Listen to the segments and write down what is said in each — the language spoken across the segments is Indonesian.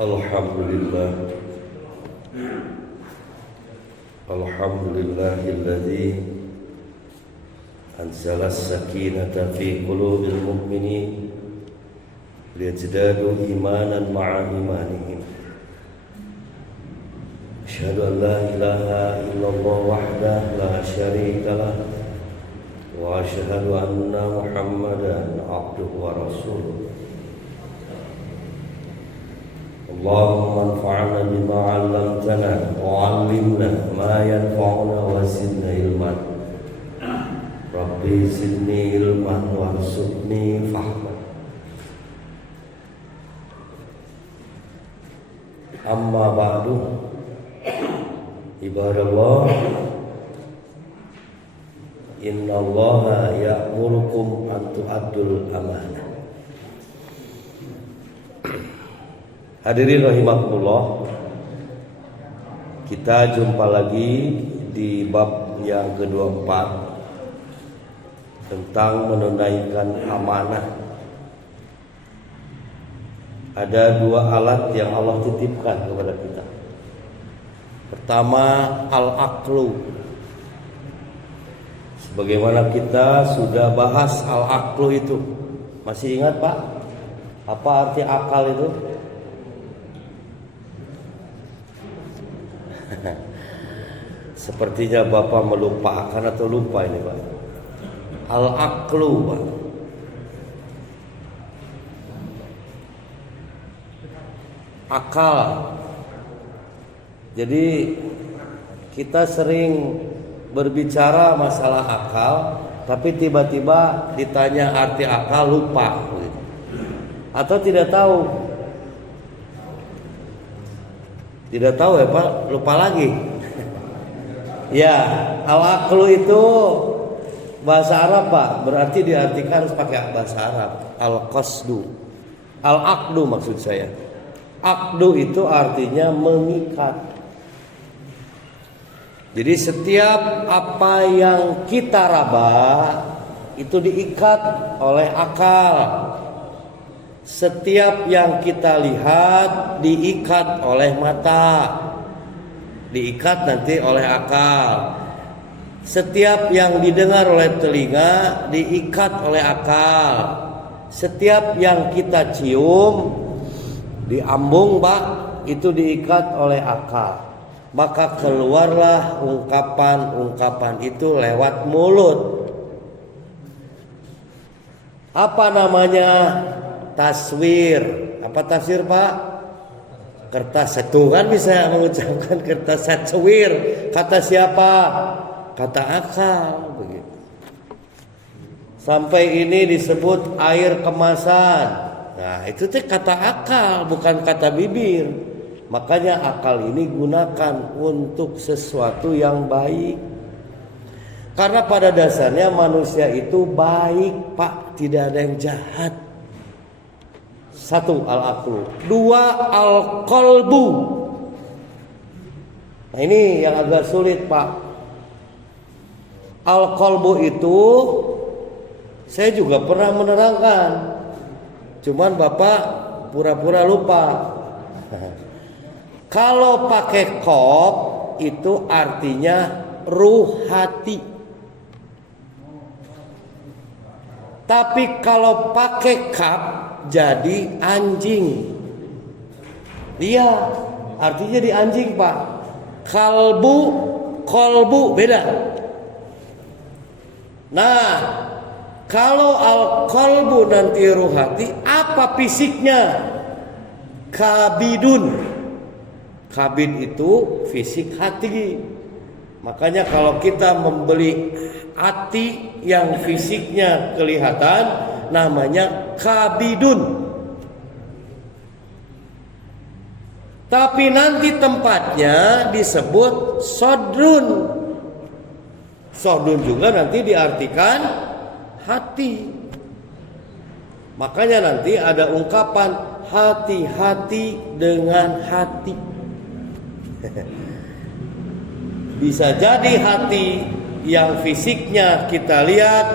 Alhamdulillah. Alhamdulillahilladzi anzala as-sakinata fi qulubil mu'minin liyazdadu imanan ma'a imanihim. Asyhadu an la ilaha illallah wahdahu la syarika lah wa asyhadu anna Muhammadan abduhu wa rasuluh. Allahumma anfa'na bima 'allamtana wa 'allimna ma yanfa'una wa zidna ilman. Rabbi zidni ilman warzuqni fahman. Amma ba'du. Ibadallah, innallaha ya'murukum an tu'addul amanah. Hadirin rahimakumullah, kita jumpa lagi di bab yang ke-24 tentang menunaikan amanah. Ada dua alat yang Allah titipkan kepada kita. Pertama, al-aqlu. Sebagaimana kita sudah bahas al-aqlu itu. Masih ingat Pak? Apa arti akal itu? Sepertinya Bapak melupakan atau lupa ini Pak. Al-aqlu Pak. Akal. Jadi kita sering berbicara masalah akal, tapi tiba-tiba ditanya arti akal lupa atau tidak tahu. Tidak tahu ya Pak, lupa lagi. Ya, al-aqlu itu bahasa Arab Pak, berarti diartikan harus pakai bahasa Arab. Al-qasdu, al-aqdu maksud saya. Aqdu itu artinya mengikat. Jadi setiap apa yang kita raba itu diikat oleh akal. Setiap yang kita lihat diikat oleh mata, diikat nanti oleh akal. Setiap yang didengar oleh telinga diikat oleh akal. Setiap yang kita cium di ambung Pak itu diikat oleh akal. Maka keluarlah ungkapan-ungkapan itu lewat mulut. Apa namanya? Taswir. Apa taswir Pak? Kertas satu kan bisa mengucapkan kertas taswir. Kata siapa? Kata akal begitu. Sampai ini disebut air kemasan. Nah itu tuh kata akal, bukan kata bibir. Makanya akal ini gunakan untuk sesuatu yang baik. Karena pada dasarnya manusia itu baik Pak, tidak ada yang jahat. Satu, al-aqlu. Dua, al-qalbu. Nah ini yang agak sulit Pak. Al-qalbu itu saya juga pernah menerangkan. Cuman Bapak pura-pura lupa. Kalau pakai qaf itu artinya ruh hati. Tapi kalau pakai kaf jadi anjing. Iya, artinya di anjing Pak. Kalbu, kolbu beda. Nah, kalau al-qalbu nanti ruh hati, apa fisiknya? Kabidun. Kabid itu fisik hati. Makanya kalau kita membeli hati yang fisiknya kelihatan, namanya kabidun. Tapi nanti tempatnya disebut sodrun. Sodrun juga nanti diartikan hati. Makanya nanti ada ungkapan hati-hati dengan hati. Bisa jadi hati yang fisiknya kita lihat,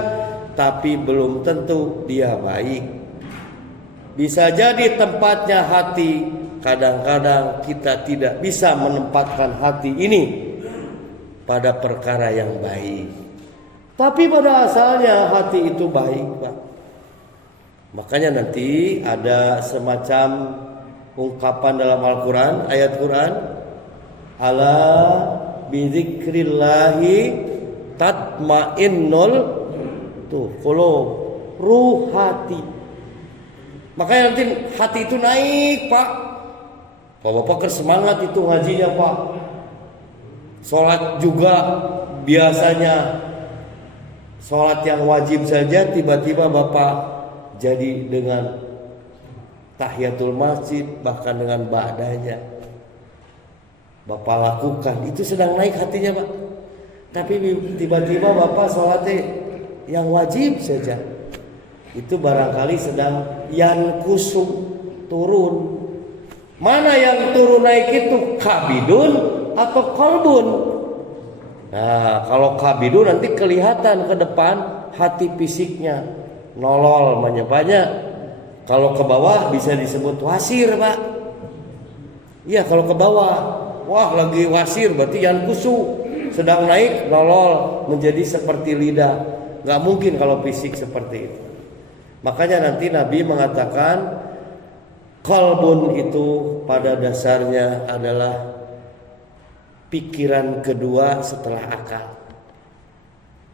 tapi belum tentu dia baik. Bisa jadi tempatnya hati kadang-kadang kita tidak bisa menempatkan hati ini pada perkara yang baik. Tapi pada asalnya hati itu baik, Pak. Makanya nanti ada semacam ungkapan dalam Al-Quran, ayat Quran, ala bidzikrillahi tatmainnul qulub, ruh hati. Makanya nanti hati itu naik, Pak. Bapak semangat itu ngajinya, Pak. Sholat juga biasanya sholat yang wajib saja tiba-tiba Bapak jadi dengan tahiyatul masjid, bahkan dengan ba'danya Bapak lakukan, itu sedang naik hatinya, Pak. Tapi tiba-tiba Bapak sholatnya yang wajib saja, itu barangkali sedang yankusu, turun. Mana yang turun naik itu, kabidun atau kolbun? Nah, kalau kabidun nanti kelihatan ke depan hati fisiknya nolol banyak. Kalau ke bawah bisa disebut wasir, Pak. Iya, kalau ke bawah, wah lagi wasir berarti yankusu, sedang naik nolol menjadi seperti lidah. Gak mungkin kalau fisik seperti itu. Makanya nanti Nabi mengatakan qalbun itu pada dasarnya adalah pikiran kedua setelah akal.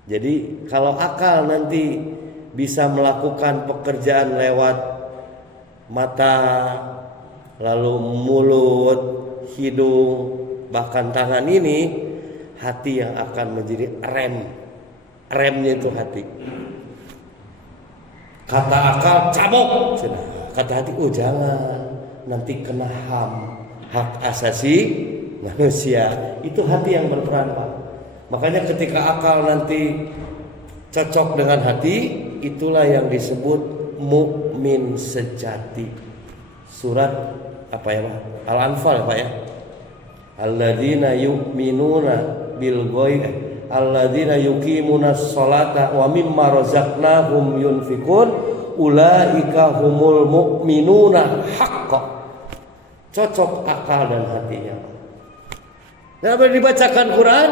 Jadi kalau akal nanti bisa melakukan pekerjaan lewat mata, lalu mulut, hidung, bahkan tangan ini, hati yang akan menjadi rem. Remnya itu hati. Kata akal cabok, kata hati jangan, nanti kena HAM, hak asasi manusia. Itu hati yang berperan, Pak. Makanya ketika akal nanti cocok dengan hati, itulah yang disebut mukmin sejati. Surat apa ya, Pak? Al-Anfal, Pak ya. Alladzina yu'minuna bil ghaib, alladzina yuqimunas sholata wa mimma razaqnahum yunfikun, ulaika humul mu'minuna haqqan. Cocok akal dan hatinya. Nah, apabila dibacakan Quran,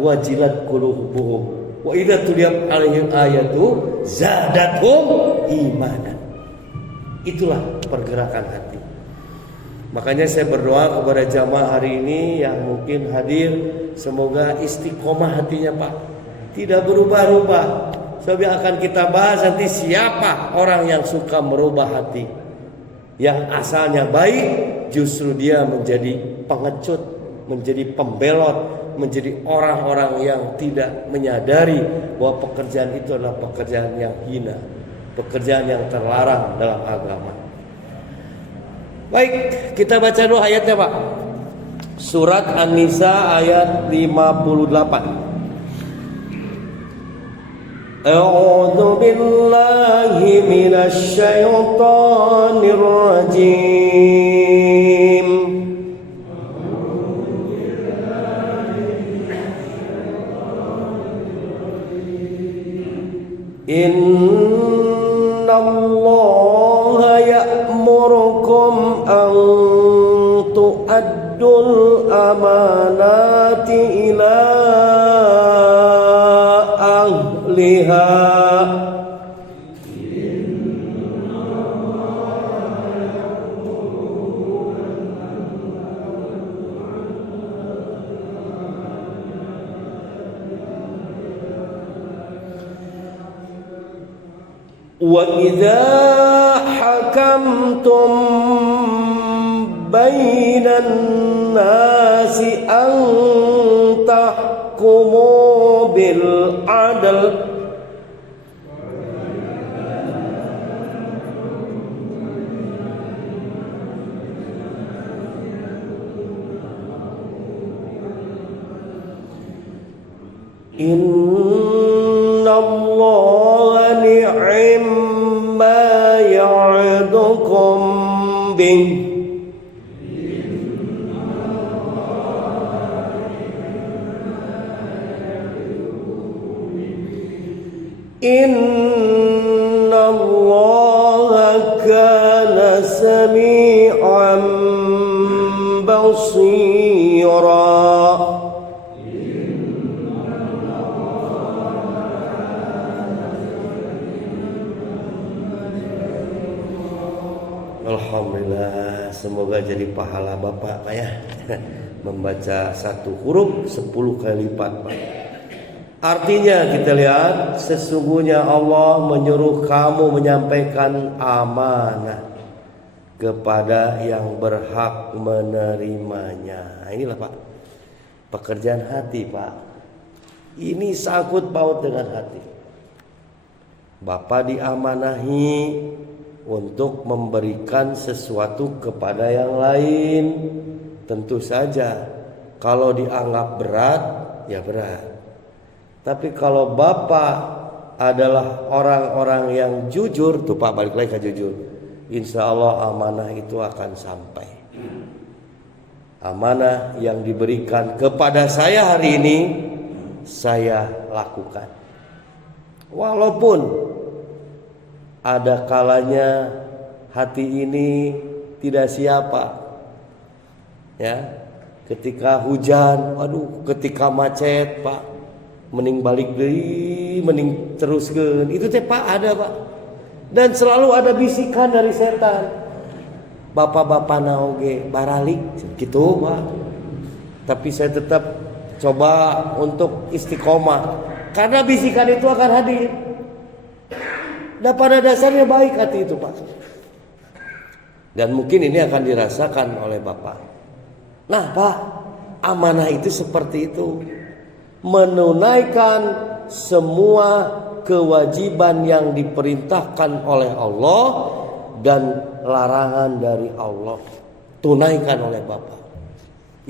wajilat qulubuhum wa idza tuliyat alaihim ayatu zadathum imanan. Itulah pergerakan hati. Makanya saya berdoa kepada jamaah hari ini yang mungkin hadir, semoga istiqomah hatinya, Pak. Tidak berubah-ubah. Sebab yang akan kita bahas nanti, siapa orang yang suka merubah hati. Yang asalnya baik, justru dia menjadi pengecut, menjadi pembelot, menjadi orang-orang yang tidak menyadari bahwa pekerjaan itu adalah pekerjaan yang hina, pekerjaan yang terlarang dalam agama. Baik, kita baca dulu ayatnya, Pak. Surat An-Nisa ayat 58. A'udzu billahi minasy syaithanir rajim. Innallaha ya'murukum an tu'addul amanati ila ahliha wa idza hakamtum bainan nasi an tahkumu bil adl innallaha ni'ma ya'dukum bih innallaha kana sami'an بصيرا. Alhamdulillah, semoga jadi pahala Bapak Pak ya. Membaca satu huruf 10 kali lipat Pak. Artinya kita lihat, sesungguhnya Allah menyuruh kamu menyampaikan amanah kepada yang berhak menerimanya. Nah, inilah Pak, pekerjaan hati Pak. Ini sangkut paut dengan hati. Bapak diamanahi untuk memberikan sesuatu kepada yang lain. Tentu saja kalau dianggap berat, ya berat. Tapi kalau Bapak adalah orang-orang yang jujur, tuh Pak, balik lagi ke jujur, insya Allah amanah itu akan sampai. Amanah yang diberikan kepada saya hari ini, saya lakukan. Walaupun ada kalanya hati ini tidak siapa, ya. Ketika hujan, aduh, ketika macet, Pak, mending balik deui, mending teruskeun. Itu teh Pak ada Pak. Dan selalu ada bisikan dari setan. Bapak-bapak naoge baralik gitu Pak. Tapi saya tetap coba untuk istiqomah, karena bisikan itu akan hadir. Dan pada dasarnya baik hati itu Pak. Dan mungkin ini akan dirasakan oleh Bapak. Nah Pak, amanah itu seperti itu. Menunaikan semua kewajiban yang diperintahkan oleh Allah dan larangan dari Allah, tunaikan oleh Bapak.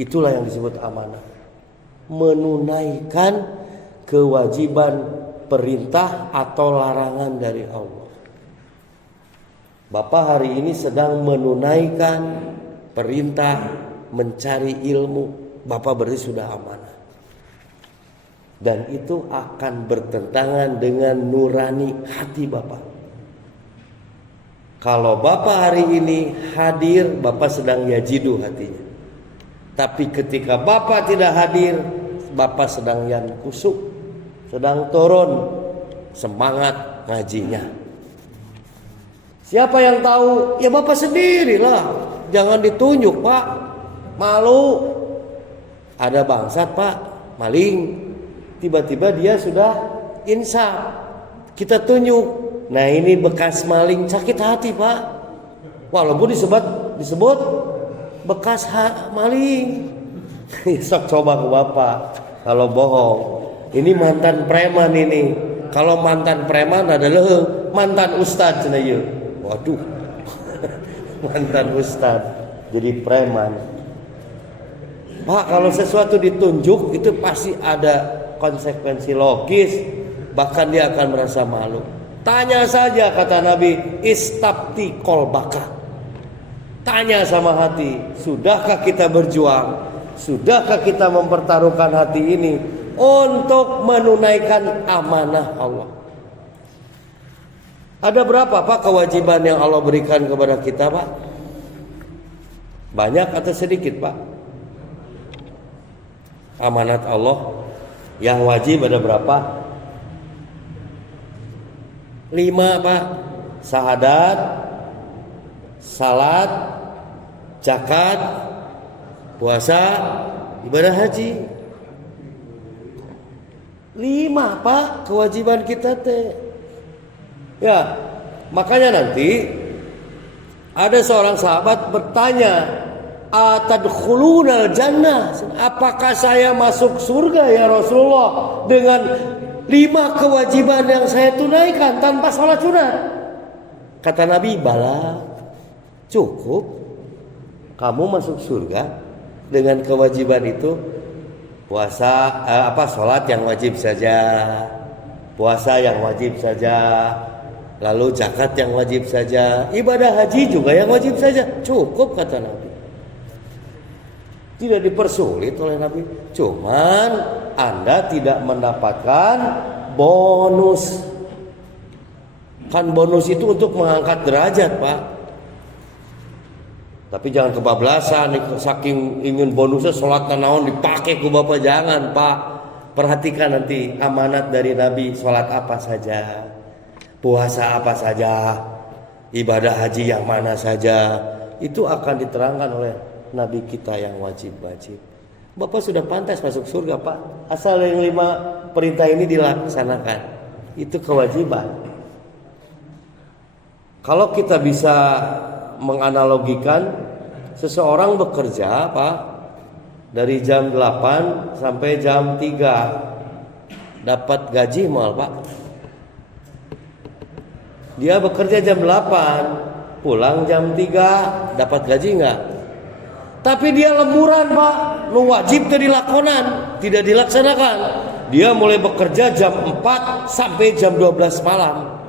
Itulah yang disebut amanah. Menunaikan kewajiban perintah atau larangan dari Allah. Bapak hari ini sedang menunaikan perintah mencari ilmu. Bapak berarti sudah amanah. Dan itu akan bertentangan dengan nurani hati Bapak. Kalau Bapak hari ini hadir, Bapak sedang yajidu hatinya. Tapi ketika Bapak tidak hadir, Bapak sedang yan kusuk, sedang turun semangat ngajinya. Siapa yang tahu? Ya Bapak sendirilah. Jangan ditunjuk Pak. Malu. Ada bangsat Pak, maling. Tiba-tiba dia sudah insaf. Kita tunjuk. Nah ini bekas maling, sakit hati Pak. Walaupun disebut bekas maling. Sok coba ke Bapak. Kalau bohong, ini mantan preman ini. Kalau mantan preman adalah mantan ustadz cenah ieu. Waduh. Mantan ustadz jadi preman. Pak, kalau sesuatu ditunjuk itu pasti ada konsekuensi logis, bahkan dia akan merasa malu. Tanya saja kata Nabi, istafti qalbaka. Tanya sama hati, sudahkah kita berjuang? Sudahkah kita mempertaruhkan hati ini untuk menunaikan amanah Allah? Ada berapa Pak kewajiban yang Allah berikan kepada kita Pak? Banyak atau sedikit Pak? Amanat Allah yang wajib ada berapa? 5 Pak. Syahadat, salat, zakat, puasa, ibadah haji. 5 Pak kewajiban kita teh. Ya, makanya nanti ada seorang sahabat bertanya, atadkhulunal jannah, apakah saya masuk surga ya Rasulullah dengan 5 kewajiban yang saya tunaikan tanpa salat sunat? Kata Nabi, bala, cukup. Kamu masuk surga dengan kewajiban itu. Puasa, salat yang wajib saja, puasa yang wajib saja, lalu zakat yang wajib saja, ibadah haji juga yang wajib saja, cukup kata Nabi. Tidak dipersulit oleh Nabi. Cuman Anda tidak mendapatkan bonus. Kan bonus itu untuk mengangkat derajat Pak. Tapi jangan kebablasan, saking ingin bonusnya sholat naon dipakai ku bapak, jangan pak. Perhatikan nanti amanat dari Nabi, sholat apa saja, puasa apa saja, ibadah haji yang mana saja, itu akan diterangkan oleh Nabi kita yang wajib-wajib. Bapak sudah pantas masuk surga pak, asal yang 5 perintah ini dilaksanakan, itu kewajiban. Kalau kita bisa menganalogikan, seseorang bekerja pak dari jam 8 sampai jam 3 dapat gaji mal pak. Dia bekerja jam 8 pulang jam 3 dapat gaji enggak? Tapi dia lemburan pak, lu wajib itu dilakonan, tidak dilaksanakan. Dia mulai bekerja jam 4 sampai jam 12 malam,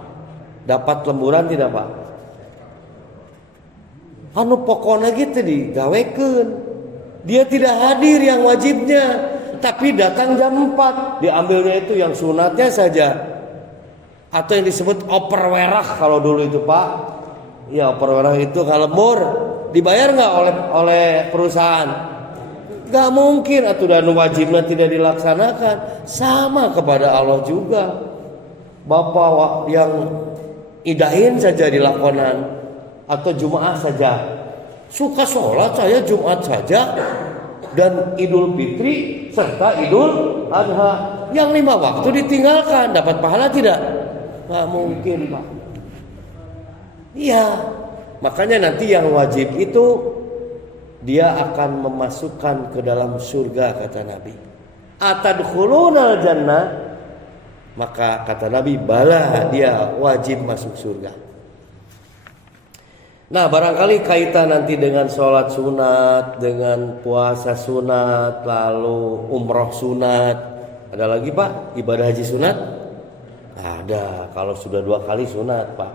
dapat lemburan tidak pak? Anu pokoknya gitu digawekeun. Dia tidak hadir yang wajibnya, tapi datang jam 4, diambilnya itu yang sunatnya saja, atau yang disebut operwerah kalau dulu itu pak. Ya operwerah itu kalau lembur dibayar nggak oleh perusahaan? Nggak mungkin. Atau dan wajibnya tidak dilaksanakan, sama kepada Allah juga. Bapak yang idahin saja dilakonan, atau Jumat saja. Suka sholat saya Jumat saja, dan Idul Fitri serta Idul Adha. Yang 5 waktu ditinggalkan, dapat pahala tidak? Nggak mungkin pak. Iya, makanya nanti yang wajib itu dia akan memasukkan ke dalam surga, kata Nabi. Atadkhulunal jannah, maka kata Nabi, bala, dia wajib masuk surga. Nah barangkali kaitan nanti dengan sholat sunat, dengan puasa sunat, lalu umroh sunat. Ada lagi pak, ibadah haji sunat? Ada, kalau sudah 2 kali sunat pak.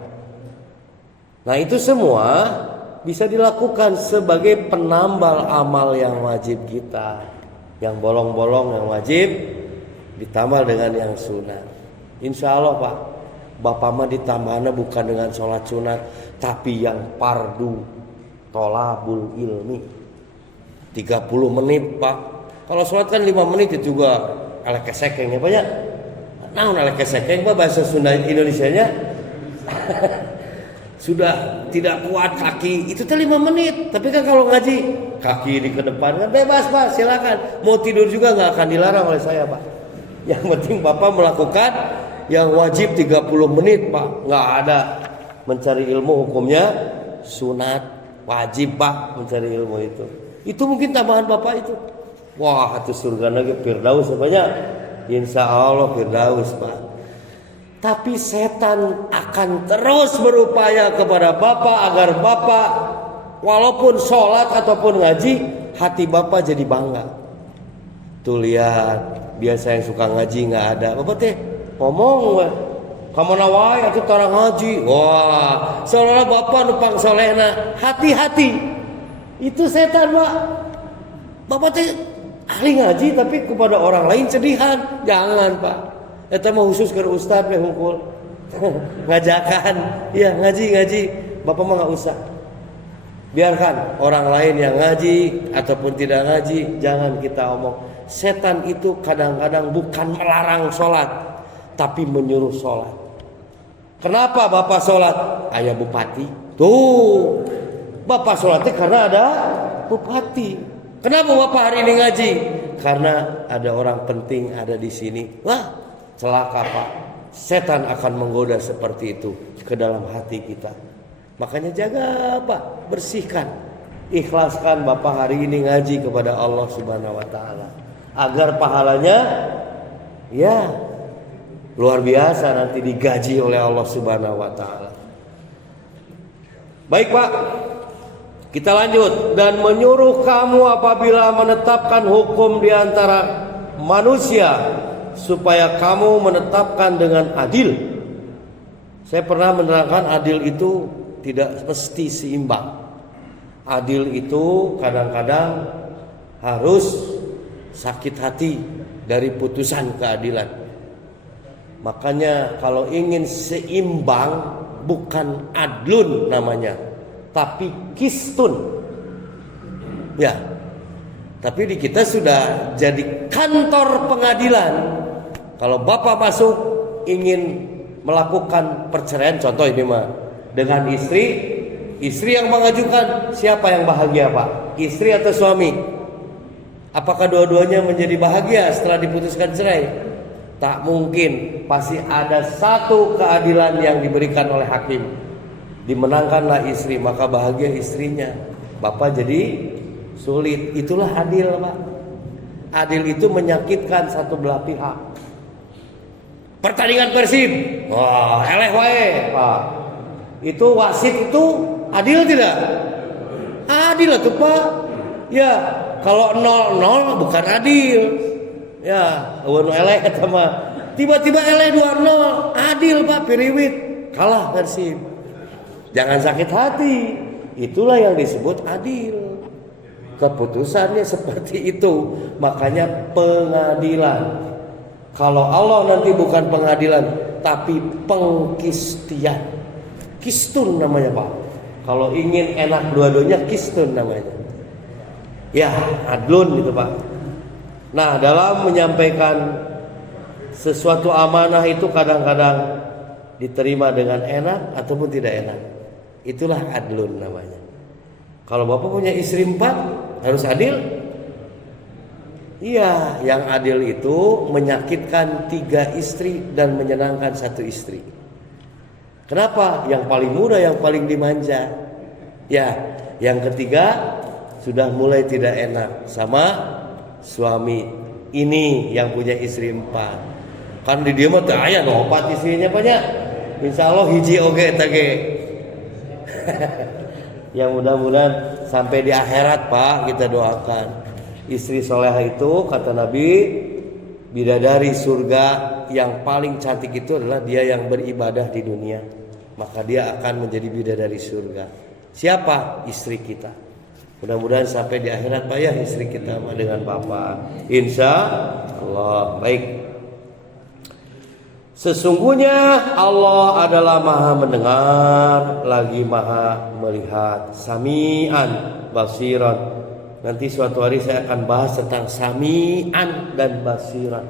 Nah itu semua bisa dilakukan sebagai penambal amal yang wajib kita. Yang bolong-bolong yang wajib ditambah dengan yang sunat. Insya Allah pak, bapak mah ditambahnya bukan dengan sholat sunat, tapi yang fardu tolabul ilmi 30 menit pak. Kalau sholat kan 5 menit itu juga elekesekeng ya pak ya. Naon elekesekeng pak bahasa Sunda Indonesianya? Sudah tidak kuat kaki, itu 5 menit. Tapi kan kalau ngaji, kaki di ke depan kan bebas pak, silakan. Mau tidur juga nggak akan dilarang oleh saya pak. Yang penting bapak melakukan yang wajib 30 menit pak. Nggak ada mencari ilmu hukumnya sunat, wajib pak mencari ilmu itu. Itu mungkin tambahan bapak itu. Wah itu surga lagi Firdaus banyak. Insya Allah Firdaus pak. Tapi setan akan terus berupaya kepada bapak agar bapak walaupun sholat ataupun ngaji, hati bapak jadi bangga. Tuh lihat, biasa yang suka ngaji nggak ada. Bapak teh ngomong, kamu nawai atau orang ngaji. Wah, seolah-olah bapak numpang solehna. Hati-hati, itu setan pak. Bapak teh ahli ngaji tapi kepada orang lain cedihan. Jangan pak. Eta mah khusus ke ustad we hungkul. Ngajakan, ya ngaji. Bapak mah enggak usah. Biarkan orang lain yang ngaji ataupun tidak ngaji, jangan kita omong. Setan itu kadang-kadang bukan melarang sholat, tapi menyuruh sholat. Kenapa bapak sholat? Ayah bupati. Tuh, bapak sholatnya karena ada bupati. Kenapa bapak hari ini ngaji? Karena ada orang penting ada di sini. Wah, celaka pak. Setan akan menggoda seperti itu ke dalam hati kita. Makanya jaga pak, bersihkan, ikhlaskan bapak hari ini ngaji kepada Allah Subhanahu Wa Taala, agar pahalanya ya luar biasa nanti digaji oleh Allah Subhanahu Wa Taala. Baik pak, kita lanjut. Dan menyuruh kamu apabila menetapkan hukum di antara manusia, supaya kamu menetapkan dengan adil. Saya pernah menerangkan adil itu tidak mesti seimbang. Adil itu kadang-kadang harus sakit hati dari putusan keadilan. Makanya kalau ingin seimbang, bukan adlun namanya, tapi kistun. Ya. Tapi di kita sudah jadi kantor pengadilan. Kalau bapak masuk ingin melakukan perceraian, contoh ini mah dengan istri yang mengajukan, siapa yang bahagia pak? Istri atau suami? Apakah dua-duanya menjadi bahagia setelah diputuskan cerai? Tak mungkin, pasti ada satu keadilan yang diberikan oleh hakim. Dimenangkanlah istri, maka bahagia istrinya. Bapak jadi sulit. Itulah adil pak. Adil itu menyakitkan satu belah pihak. Pertandingan Persib, wah eleh wae pak. Itu wasit itu adil tidak? Adil tuh pak. Ya, kalau 0-0 bukan adil. Ya, eueun eleh eta mah. Tiba-tiba eleh 2-0, adil pak, piriwit. Kalah Persib. Jangan sakit hati. Itulah yang disebut adil. Keputusannya seperti itu. Makanya pengadilan. Kalau Allah nanti bukan pengadilan, tapi pengkistian. Kistun namanya pak. Kalau ingin enak dua-duanya, kistun namanya. Ya, adlun gitu pak. Nah, dalam menyampaikan sesuatu amanah itu kadang-kadang diterima dengan enak ataupun tidak enak. Itulah adlun namanya. Kalau bapak punya istri 4, harus adil? Iya, yang adil itu menyakitkan 3 istri dan menyenangkan 1 istri. Kenapa? Yang paling muda, yang paling dimanja. Ya, yang ketiga sudah mulai tidak enak sama suami ini yang punya istri 4. Kan di dia mah teu aya nu 4 istrinya banyak. Insyaallah hiji oge eta ge. Yang mudah-mudahan sampai di akhirat Pak kita doakan. Istri solehah itu kata Nabi, bidadari surga yang paling cantik itu adalah dia yang beribadah di dunia. Maka dia akan menjadi bidadari surga. Siapa? Istri kita. Mudah-mudahan sampai di akhirat Pak ya istri kita dengan Bapak. Insya Allah. Baik. Sesungguhnya Allah adalah maha mendengar, lagi maha melihat. Sami'an basiran. Nanti suatu hari saya akan bahas tentang sami'an dan basiran.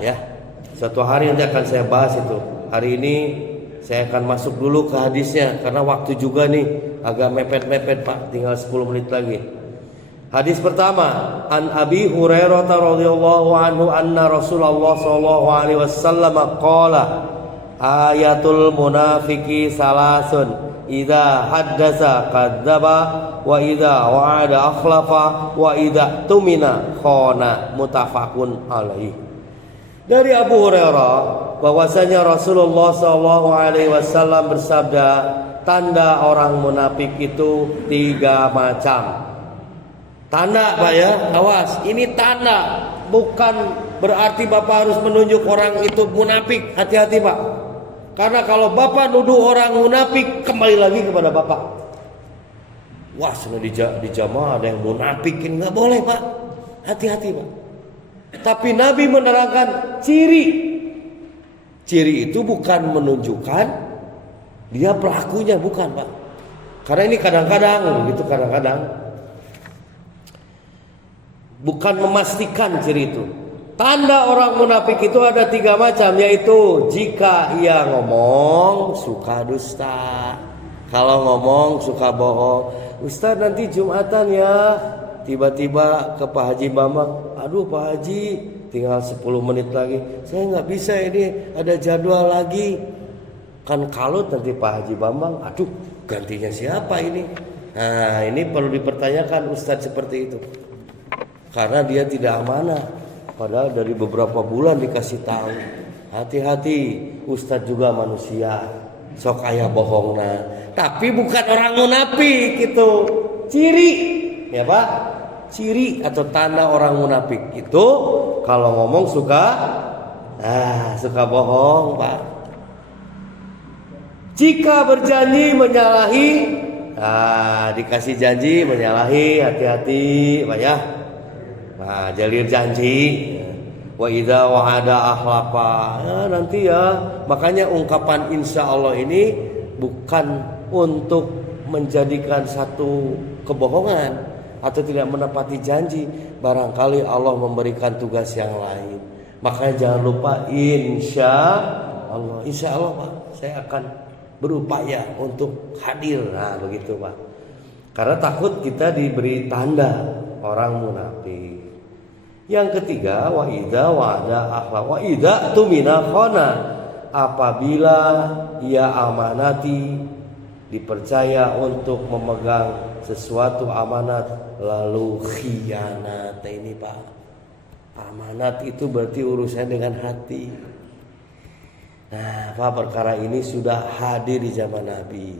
Ya, suatu hari nanti akan saya bahas itu. Hari ini saya akan masuk dulu ke hadisnya karena waktu juga nih agak mepet-mepet Pak, tinggal 10 menit lagi. Hadis pertama, an Abi Hurairah radhiyallahu anhu anna Rasulullah sallallahu alaihi wasallam qala ayatul munafiqi salasun idza haddasa kadzdzaba wa idza wa'ada akhlafa wa idza tumina khana, muttafaqun alaihi. Dari Abu Hurairah bahwasanya Rasulullah sallallahu alaihi wasallam bersabda, tanda orang munafik itu 3 macam. Tanda Pak ya, awas, ini tanda, bukan berarti Bapak harus menunjuk orang itu munafik. Hati-hati Pak. Karena kalau Bapak nuduh orang munafik, kembali lagi kepada Bapak. Wah, sudah di jamaah ada yang munafikin, nggak boleh Pak. Hati-hati Pak. Tapi Nabi menerangkan ciri. Ciri itu bukan menunjukkan dia pelakunya, bukan Pak. Karena ini kadang-kadang gitu, kadang-kadang bukan memastikan ciri itu. Tanda orang munafik itu ada 3 macam, yaitu jika ia ngomong suka dusta, kalau ngomong suka bohong. Ustaz nanti Jumatan ya, tiba-tiba ke Pak Haji Bambang, aduh Pak Haji tinggal 10 menit lagi, saya nggak bisa ini, ada jadwal lagi. Kan kalau nanti Pak Haji Bambang, aduh gantinya siapa ini? Nah ini perlu dipertanyakan Ustaz seperti itu. Karena dia tidak amanah. Padahal dari beberapa bulan dikasih tahu. Hati-hati, Ustadz juga manusia. Sok aya bohongna. Tapi bukan orang munafik itu. Ciri, ya Pak. Ciri atau tanda orang munafik itu kalau ngomong suka bohong, Pak. Jika berjanji menyalahi, dikasih janji menyalahi, hati-hati, Pak ya. Nah, jalir janji. Wa idza wa'ada akhlafa. Ya, nanti ya. Makanya ungkapan insya Allah ini bukan untuk menjadikan satu kebohongan atau tidak menepati janji, barangkali Allah memberikan tugas yang lain. Makanya jangan lupa insya Allah Pak, saya akan berupaya untuk hadir. Nah begitu Pak. Karena takut kita diberi tanda orang munafik. Yang ketiga, wa idza wa'ada akhlaq, wa idza tumina khana. Apabila ia amanati, dipercaya untuk memegang sesuatu amanat, lalu khianat. Ini Pak, amanat itu berarti urusan dengan hati. Nah Pak, perkara ini sudah hadir di zaman Nabi.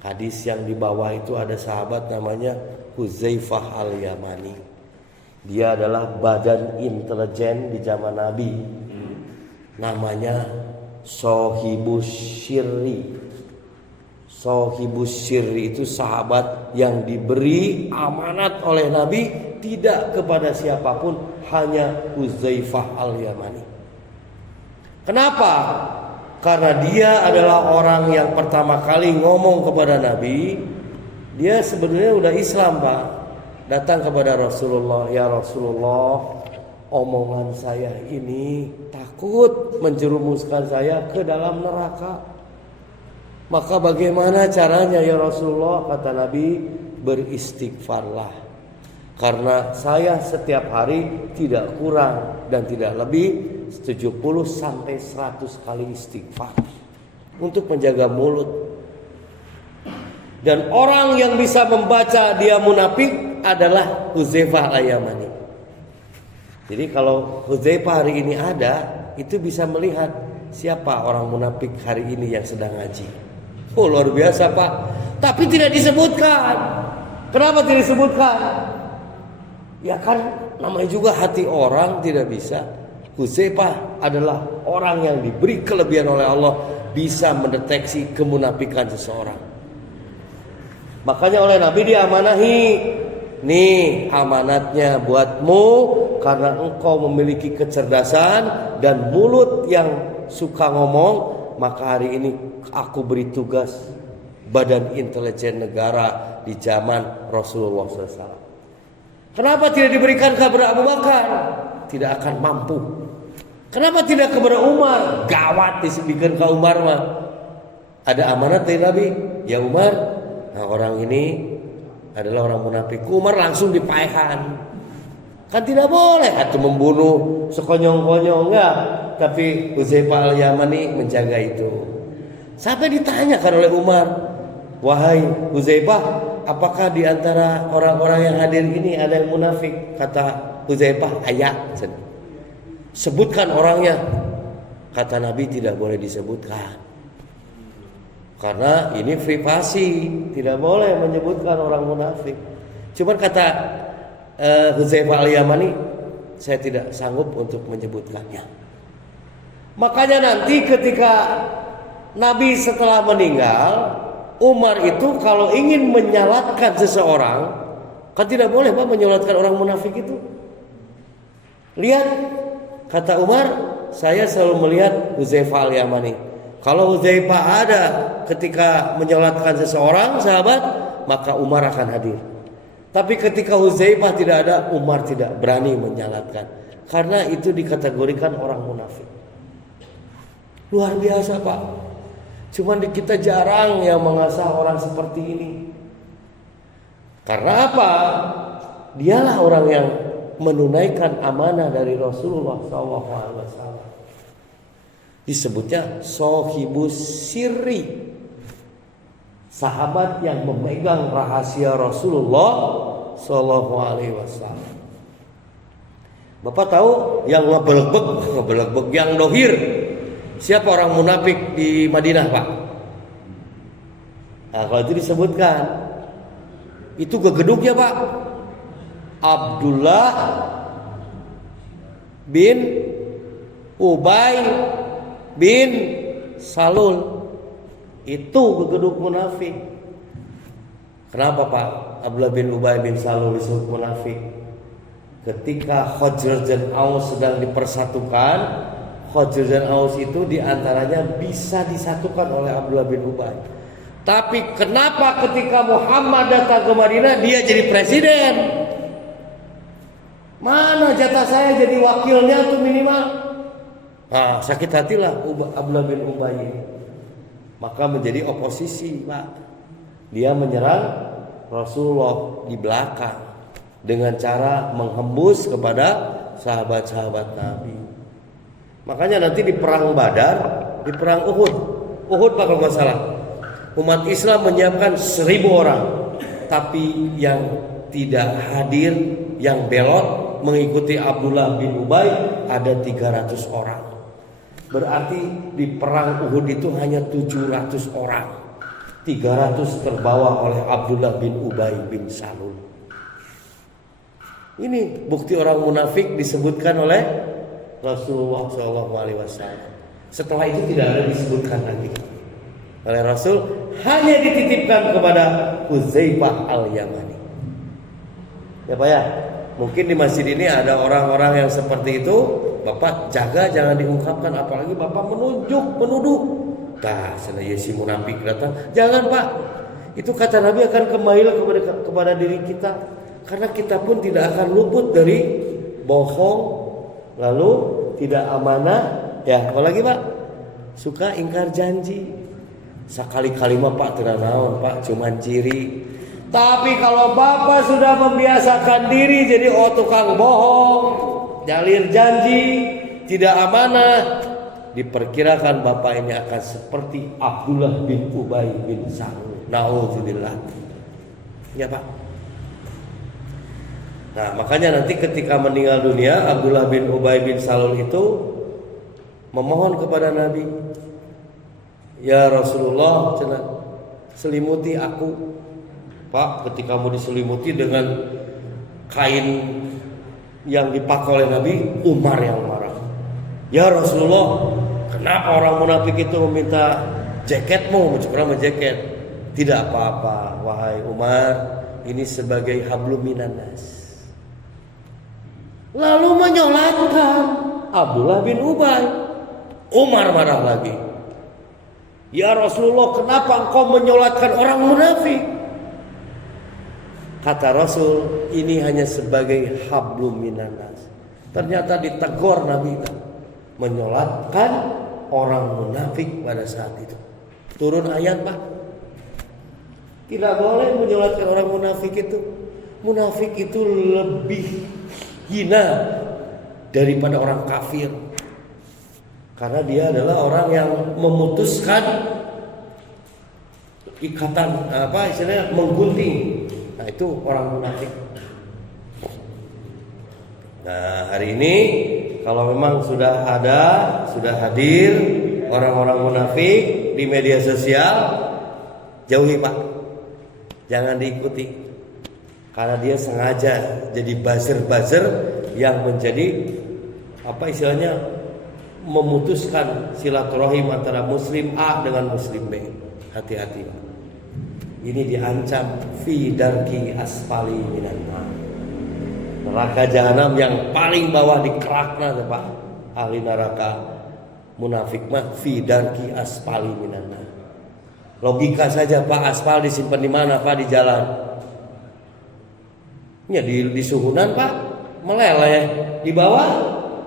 Hadis yang di bawah itu ada sahabat namanya Hudzaifah al-Yamani. Dia adalah badan intelijen di zaman Nabi. Namanya Sohibus Syirri. Sohibus Syirri itu sahabat yang diberi amanat oleh Nabi, tidak kepada siapapun, hanya Hudzaifah al-Yamani. Kenapa? Karena dia adalah orang yang pertama kali ngomong kepada Nabi. Dia sebenarnya udah Islam Pak. Datang kepada Rasulullah, ya Rasulullah, omongan saya ini takut menjerumuskan saya ke dalam neraka. Maka bagaimana caranya ya Rasulullah? Kata Nabi, beristighfarlah. Karena saya setiap hari tidak kurang dan tidak lebih 70 sampai 100 kali istighfar untuk menjaga mulut. Dan orang yang bisa membaca dia munafik adalah Hudzaifah al-Yamani. Jadi kalau Hudzaifah hari ini ada, itu bisa melihat siapa orang munafik hari ini yang sedang ngaji. Oh luar biasa Pak. Tapi tidak disebutkan. Kenapa tidak disebutkan? Ya kan namanya juga hati orang tidak bisa. Hudzaifah adalah orang yang diberi kelebihan oleh Allah, bisa mendeteksi kemunafikan seseorang. Makanya oleh Nabi diamanahi, nih amanatnya buatmu, karena engkau memiliki kecerdasan dan mulut yang suka ngomong, maka hari ini aku beri tugas badan intelijen negara di zaman Rasulullah SAW. Kenapa tidak diberikan kepada Abu Bakar? Tidak akan mampu. Kenapa tidak kepada Umar? Gawat disebutkan ke Umar mah. Ada amanat dari Nabi, ya Umar. Nah orang ini adalah orang munafik. Umar langsung dipaehan. Kan tidak boleh atau membunuh sekonyong-konyong, enggak. Tapi Hudzaifah al-Yamani menjaga itu. Sampai ditanyakan oleh Umar, wahai Hudzaifah, apakah di antara orang-orang yang hadir ini ada yang munafik? Kata Hudzaifah, ayat. Sebutkan orangnya. Kata Nabi, tidak boleh disebutkan. Karena ini privasi, tidak boleh menyebutkan orang munafik. Cuman kata Hudzaifah al-Yamani, saya tidak sanggup untuk menyebutkannya. Makanya nanti ketika Nabi setelah meninggal, Umar itu kalau ingin menyalatkan seseorang, kan tidak boleh Pak menyalatkan orang munafik itu. Lihat, kata Umar, saya selalu melihat Hudzaifah al-Yamani. Kalau Hudzaifah ada ketika menyolatkan seseorang sahabat, maka Umar akan hadir. Tapi ketika Hudzaifah tidak ada, Umar tidak berani menyalatkan. Karena itu dikategorikan orang munafik. Luar biasa Pak. Cuman kita jarang yang mengasah orang seperti ini. Karena apa? Dialah orang yang menunaikan amanah dari Rasulullah SAW. Disebutnya Sohibus Sirri, sahabat yang memegang rahasia Rasulullah Sallallahu Alaihi Wasallam. Bapak tahu yang ngebelek-bek, yang dohir, siapa orang munafik di Madinah Pak? Nah, kalau itu disebutkan, itu gegeduknya Pak, Abdullah bin Ubay bin Salul. Itu gegeduk munafik. Kenapa Pak Abdullah bin Ubay bin Salul disebut munafik? Ketika Khazraj dan Aus sedang dipersatukan, Khazraj dan Aus itu diantaranya bisa disatukan oleh Abdullah bin Ubay. Tapi kenapa ketika Muhammad datang ke Madinah dia jadi presiden? Mana jatah saya jadi wakilnya tuh minimal? Nah, sakit hatilah Abdullah bin Ubay. Maka menjadi oposisi, Pak. Dia menyerang Rasulullah di belakang dengan cara menghembus kepada sahabat-sahabat Nabi. Makanya nanti di perang Badar, di perang Uhud Pak kalau nggak salah, umat Islam menyiapkan 1.000 orang, tapi yang tidak hadir, yang belot mengikuti Abdullah bin Ubay ada 300 orang. Berarti di perang Uhud itu hanya 700 orang. 300 terbawa oleh Abdullah bin Ubay bin Salul. Ini bukti orang munafik disebutkan oleh Rasulullah SAW. Setelah itu tidak ada disebutkan lagi oleh Rasul, hanya dititipkan kepada Hudzaifah al-Yamani. Ya Pak ya, mungkin di masjid ini ada orang-orang yang seperti itu. Bapak jaga jangan diungkapkan, apalagi Bapak menuduh. Nah, sebenarnya si munafik datang, jangan Pak. Itu kata Nabi akan kembali kepada diri kita, karena kita pun tidak akan luput dari bohong, lalu tidak amanah. Ya, apalagi Pak suka ingkar janji. Sekali-kali mah Pak tidak naon Pak, cuman ciri. Tapi kalau Bapak sudah membiasakan diri jadi tukang bohong, jalir janji, tidak amanah, diperkirakan Bapak ini akan seperti Abdullah bin Ubay bin Salul. Nauzubillah. Ya Pak. Nah, makanya nanti ketika meninggal dunia Abdullah bin Ubay bin Salul itu memohon kepada Nabi, "Ya Rasulullah, selimuti aku." Pak, ketika mau diselimuti dengan kain yang dipakai oleh Nabi, Umar yang marah. "Ya Rasulullah, kenapa orang munafik itu meminta jaketmu, mencukram jaket?" "Tidak apa-apa, wahai Umar, ini sebagai hablum minan nas." Lalu menyolatkan Abdullah bin Ubay. Umar marah lagi. "Ya Rasulullah, kenapa engkau menyolatkan orang munafik?" Kata Rasul, ini hanya sebagai hablum minan nas. Ternyata ditegur Nabi, menyolatkan orang munafik pada saat itu. Turun ayat Pak, tidak boleh menyolatkan orang munafik itu. Munafik itu lebih hina daripada orang kafir, karena dia adalah orang yang memutuskan ikatan, istilahnya menggunting. Nah, itu orang munafik. Nah, hari ini kalau memang sudah hadir orang-orang munafik di media sosial, jauhi Pak. Jangan diikuti. Karena dia sengaja jadi buzzer-buzzer yang menjadi istilahnya memutuskan silaturahim antara muslim A dengan muslim B. Hati-hati Pak. Ini diancam fi darki asfali minan nar. Neraka jahanam yang paling bawah di kerakna Pak. Ahli neraka munafik mah fi darki asfali minan nar. Logika saja Pak, aspal disimpan di mana Pak? Di jalan. Ya di suhunan Pak, meleleh. Di bawah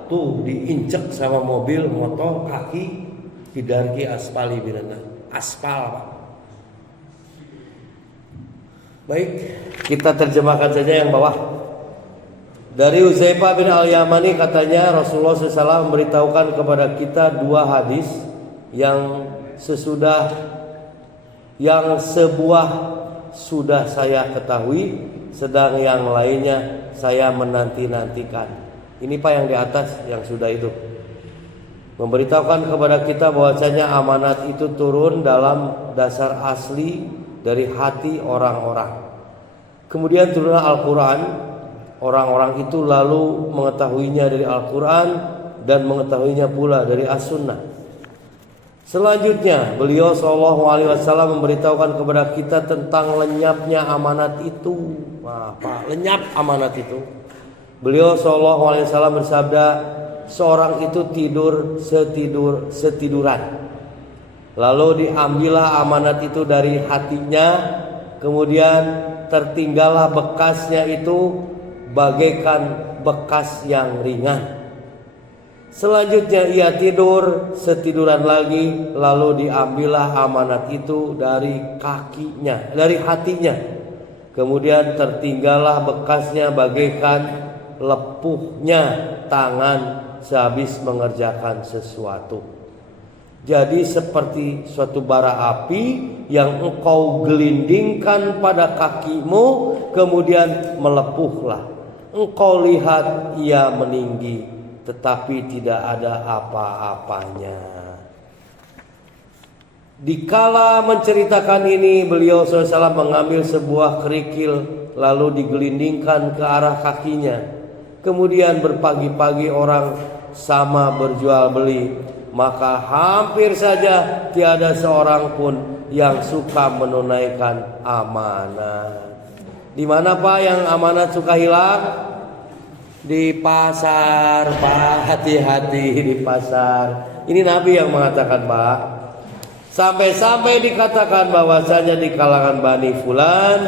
tuh diinjek sama mobil, motor, kaki. Fi darki asfali minan nar. Aspal Pak. Baik, kita terjemahkan saja yang bawah. Dari Hudzaifah bin al-Yamani katanya Rasulullah SAW memberitahukan kepada kita 2 hadis yang sebuah sudah saya ketahui, sedang yang lainnya saya menanti-nantikan. Ini Pak yang di atas yang sudah itu. Memberitahukan kepada kita bahwasanya amanat itu turun dalam dasar asli dari hati orang-orang. Kemudian turunlah Al-Quran. Orang-orang itu lalu mengetahuinya dari Al-Quran dan mengetahuinya pula dari As-Sunnah. Selanjutnya beliau SAW memberitahukan kepada kita tentang lenyapnya amanat itu. Wah, Pak, lenyap amanat itu. Beliau SAW bersabda, seorang itu tidur setiduran. Lalu diambillah amanat itu dari hatinya, kemudian tertinggallah bekasnya itu bagaikan bekas yang ringan. Selanjutnya ia tidur setiduran lagi, lalu diambillah amanat itu dari kakinya, dari hatinya. Kemudian tertinggallah bekasnya bagaikan lepuhnya tangan sehabis mengerjakan sesuatu. Jadi seperti suatu bara api yang engkau gelindingkan pada kakimu, kemudian melepuhlah. Engkau lihat ia meninggi, tetapi tidak ada apa-apanya. Dikala menceritakan ini, beliau SAW mengambil sebuah kerikil, lalu digelindingkan ke arah kakinya. Kemudian berpagi-pagi orang sama berjual beli, maka hampir saja tiada seorang pun yang suka menunaikan amanat. Di mana Pak yang amanat suka hilang? Di pasar, Pak. Hati-hati di pasar. Ini Nabi yang mengatakan, Pak. Sampai-sampai dikatakan bahwasanya di kalangan Bani Fulan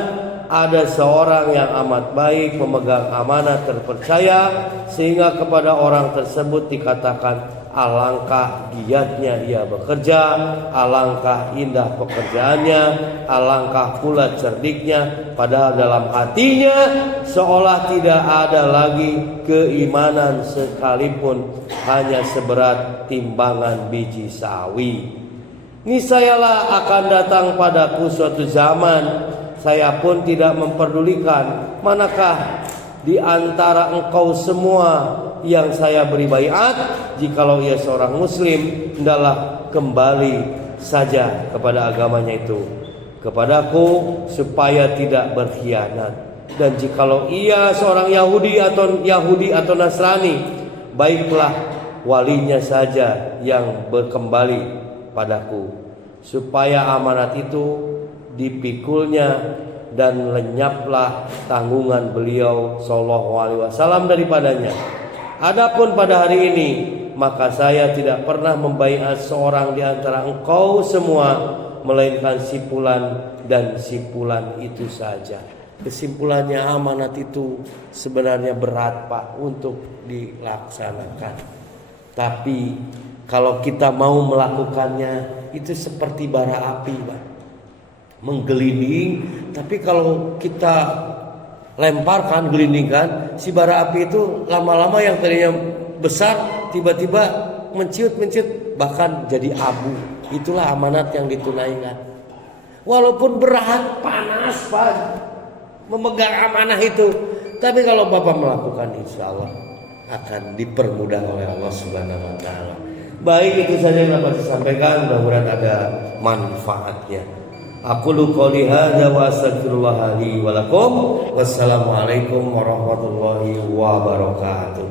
ada seorang yang amat baik, memegang amanat, terpercaya, sehingga kepada orang tersebut dikatakan, alangkah giatnya ia bekerja, alangkah indah pekerjaannya, alangkah pula cerdiknya. Padahal dalam hatinya seolah tidak ada lagi keimanan sekalipun, hanya seberat timbangan biji sawi. Niscayalah akan datang padaku suatu zaman, saya pun tidak memperdulikan manakah di antara engkau semua yang saya beri baiat, jikalau ia seorang muslim, hendaklah kembali saja kepada agamanya itu, kepadaku, supaya tidak berkhianat. Dan jikalau ia seorang Yahudi atau Nasrani, baiklah walinya saja yang berkembali padaku, supaya amanat itu dipikulnya dan lenyaplah tanggungan beliau sallallahu alaihi wasallam daripadanya. Adapun pada hari ini, maka saya tidak pernah membaiat seorang di antara engkau semua, melainkan sipulan dan sipulan itu saja. Kesimpulannya, amanat itu sebenarnya berat Pak untuk dilaksanakan. Tapi kalau kita mau melakukannya, itu seperti bara api Pak, menggelinding. Tapi kalau kita lemparkan, gelindingkan, si bara api itu lama-lama yang tadinya besar tiba-tiba menciut, bahkan jadi abu. Itulah amanat yang ditunaikan. Walaupun berat, panas Pak, memegang amanah itu, tapi kalau Bapak melakukan, insya Allah akan dipermudah oleh Allah Subhanahu wa Ta'ala. Baik, itu saja yang dapat disampaikan, mudah-mudahan ada manfaatnya. Aqulu qouli hadza wa astaghfirullah li wa lakum. Wassalamualaikum warahmatullahi wabarakatuh.